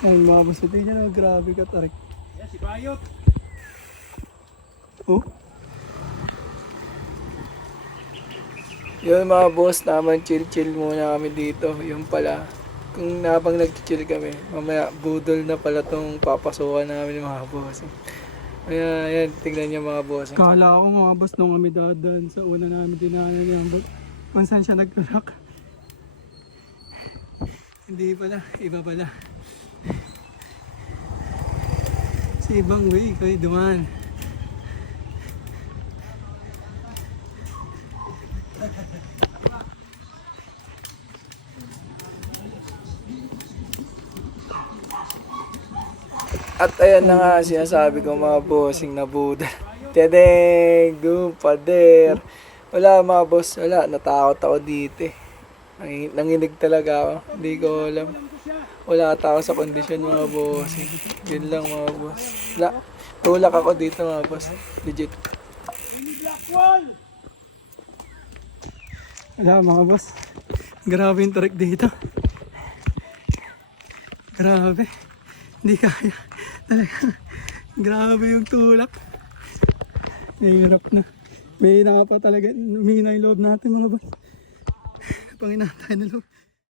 Ayun mga boss, pati niya na grabe ka tarik. Yan, si Bayot. Oh? Yun mga boss, naman chill-chill muna kami dito. Yung pala, kung habang nag-chill kami, mamaya budol na pala tong papasukan namin mga boss. Kaya yan, tingnan niyo mga boss. Kala ko mga boss nung kami dadan sa una namin dinanan yung boss. Kung saan siya nagtulak. Hindi pala, iba pala. Sa ibang way, kayo duman. At ayan na nga sinasabi ko mga bossing na budal. Tedeng, pader. Wala mga boss, wala. Natakot ako dito eh. Nanginig talaga ako. Hindi ko alam. Wala ata ako sa kondisyon mga bossing. Yun lang mga boss. Wala. Tulak ako dito mga boss. Legit. Wala mga boss. Grabe yung trek dito. Grabe. Hindi kaya. Talaga. Grabe yung tulak. Nahihirap na. May na pa talaga. Humihina yung loob natin mga boss. Panginatay na loob.